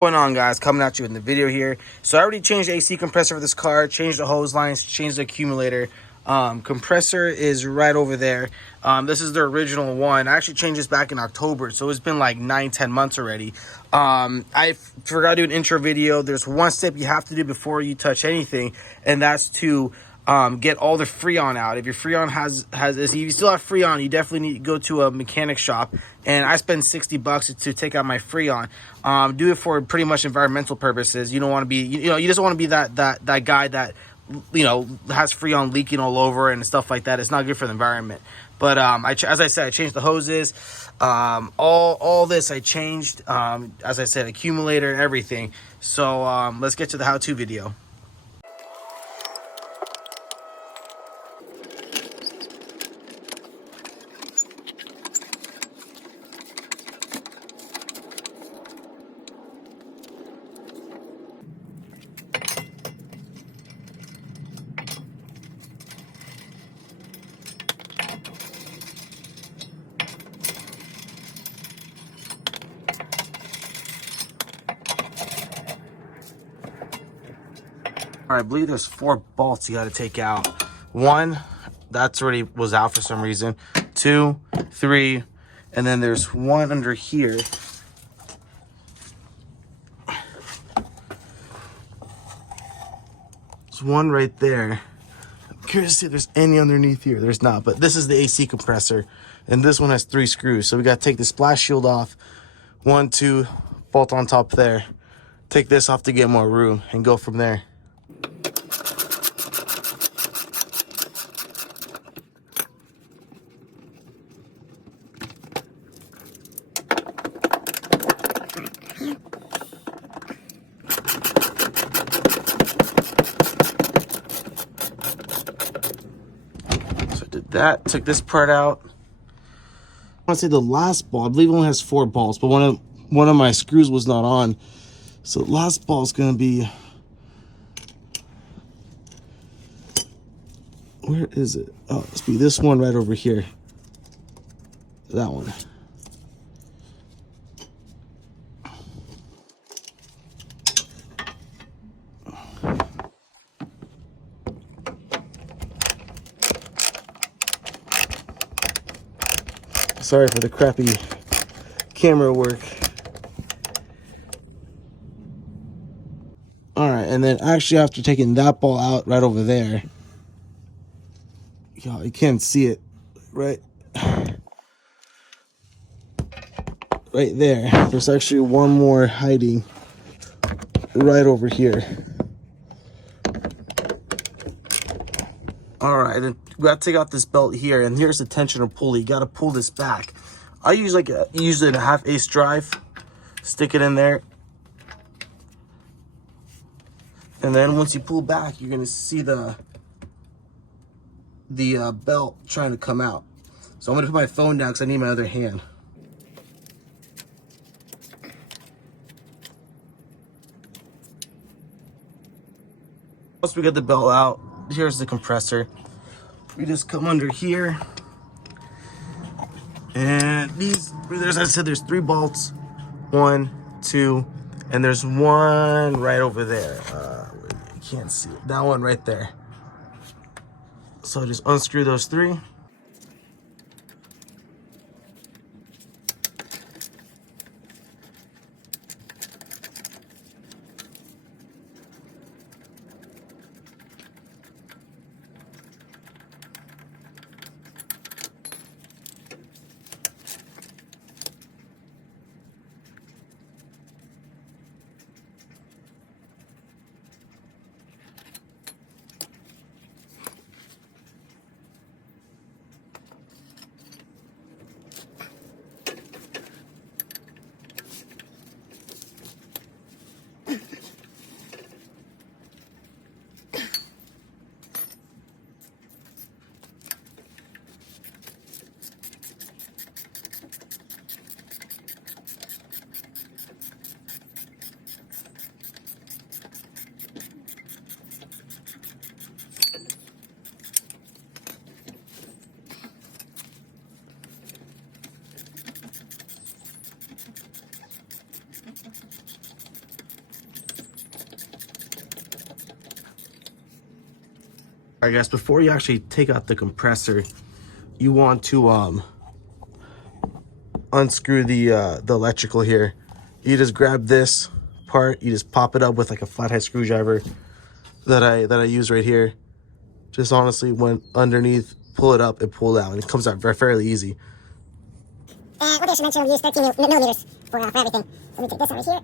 What's going on, guys? Coming at you in the video here. So I already changed the AC compressor for this car, changed the hose lines, changed the accumulator. Compressor is right over there. This is the original one. I actually changed this back in October, so it's been like 9-10 months already. I forgot to do an intro video. There's one step you have to do before you touch anything, and that's to get all the Freon out. If your Freon if you still have Freon, you definitely need to go to a mechanic shop. And I spend $60 to take out my Freon. Do it for pretty much environmental purposes. You don't want to be, you just don't want to be that guy that, has Freon leaking all over and stuff like that. It's not good for the environment. But as I said, I changed the hoses. All this I changed. As I said, accumulator, everything. So let's get to the how-to video. All right, I believe there's 4 bolts you got to take out. 1, that's already was out for some reason. 2, 3, and then there's 1 under here. There's 1 right there. I'm curious to see if there's any underneath here. There's not, but this is the AC compressor, and this one has 3 screws. So we got to take the splash shield off. 1, 2, bolt on top there. Take this off to get more room and go from there. Did that, took this part out. I want to say the last ball, I believe it only has 4 balls, but one of my screws was not on. So the last ball is going to be, where is it? Oh, it must be this one right over here. That one. Sorry for the crappy camera work. All right, and then actually after taking that ball out right over there, y'all, you can't see it, right there. There's actually 1 more hiding right over here. All right, then we got to take out this belt here, and here's the tensioner pulley. You got to pull this back. I use a 1/2 drive, stick it in there, and then once you pull back, you're gonna see the belt trying to come out. So I'm gonna put my phone down because I need my other hand. Once we get the belt out, here's the compressor. We just come under here, and as I said, there's 3 bolts. 1, 2, and there's 1 right over there. You can't see it. That one right there. So just unscrew those 3. All right, guys, before you actually take out the compressor, you want to unscrew the electrical here. You just grab this part, you just pop it up with like a flathead screwdriver that I use right here. Just honestly went underneath, pull it up, and pull it out, and it comes out fairly easy. And what I should mention, we use 13 millimeters for everything. So we take this over here.